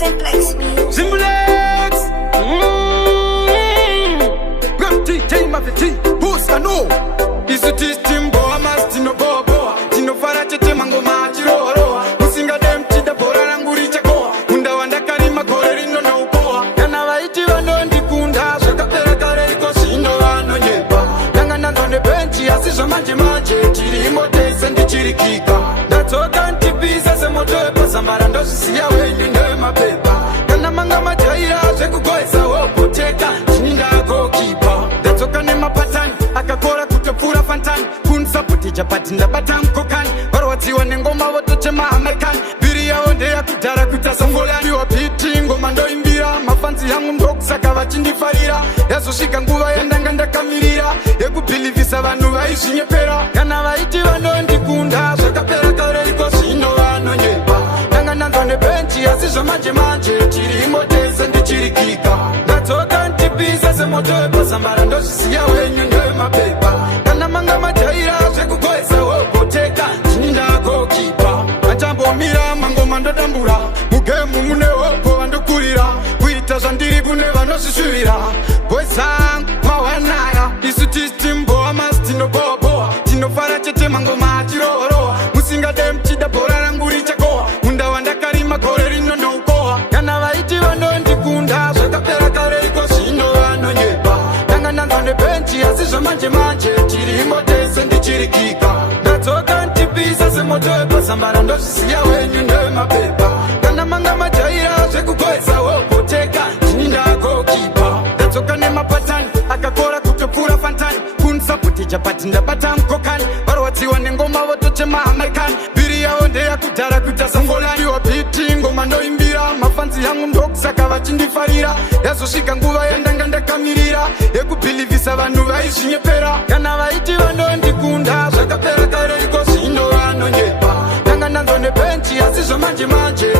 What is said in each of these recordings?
Simplex Music. Simplex. Gram T, J Mafia Who's I know? Is it this Timbo, Amas, Tino Bobo, Tino Farachete Mango Machiro, Musinga dem Tida Bora Languricha Goa, Unda Wanda Karima Corino no Boa, Yanavaiti Wanondi Kunda, Sakapera Kareko Sino Ano Yepa, Yanganan on the bench, Asisha Manji Manji, Chirimotes and the Chirikika. That's all can't be as a motor, Samarando, see how you know my paper. Mangama Jaira, Zekugoisa, Opoteka, Chinda goalkeeper. That's okay, my pattern. Akakora Kutapura Fantan, Kunsa Putija Patinda Batam Kokan, Barwati Wanengoma, Watochema American, Biria on the Akutara Kutasangola, you are pitching, Gomando Imbira, Mafansi Hangum Roksaka, Chindi Farira, Yasushikangua and Danganda Kamirira, Yakupili Visavanua is in your pera, Yanavaiti Wanondi Kunda, Sakapera Kareko, Sino, no Yepa, Yanganan on the bench, Yasisha Manji, Chirimotes and the Chirikika. That's all can't be as a motor, Samarando, see how you know my paper. Kanamanga Majaira, Zekugoisa, Opoteka, Chinda goalkeeper. Ajambo Mira, Mango Mando Dambura, Mugemu Mune Opo and Kurira, Witas and Diribuneva no Sisura, Boysang, Mawanaya, Isutis Timbo, Amastino Bobo, Tino Farachete Mango Machiro, Musinga dem Chida Bora Languricha Goa, Unda Wanda Karima Corino no Goa, Yanavaiti Wanondi Kunda, Sakapera Kareko Sino Ano Yepa, Yanganan on the bench, Asisha Manji, Chirimotes and the Chirikika. That's all can't be as a motor, Samarando, see how you know my paper. Kanamanga Majaira, Zekugoisa, Opoteka, Chinda goalkeeper. That's okay, my pattern. Akakora Kutapura Fantan, Kunsa Putija Patinda Batam Kokan, Barwati Wanengoma, Watochema American, Biria on the Akutara Kutasangola, you are pitching, Gomando Imbira, Mafansi Hangum Roksaka, Chindi Farira, Yasushikangua and Danganda Kamirira, Yakupili Visavanua is in your pera, Yanavaiti Wanondi Kunda, Sakapera Kareko Sino Ano Yepa, Yanganan on the bench, Asisha Manji,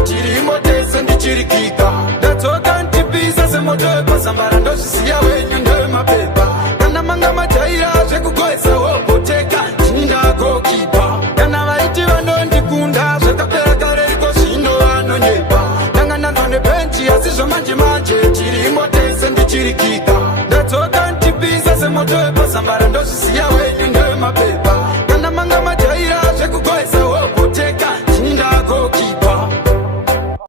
Chirimotes and the Chirikika. That's all can't be as a motor, Samarando, see how you know my paper. Kanamanga Majaira, Zekugoisa, Opoteka, Chinda goalkeeper. Yanavaiti Wanondi Kunda, Sakapera Kareko Sino Ano Yepa, Yanganan on the bench, Asisha Manji, Chirimotes and the Chirikika. That's all can't be as a motor, Samarando, see how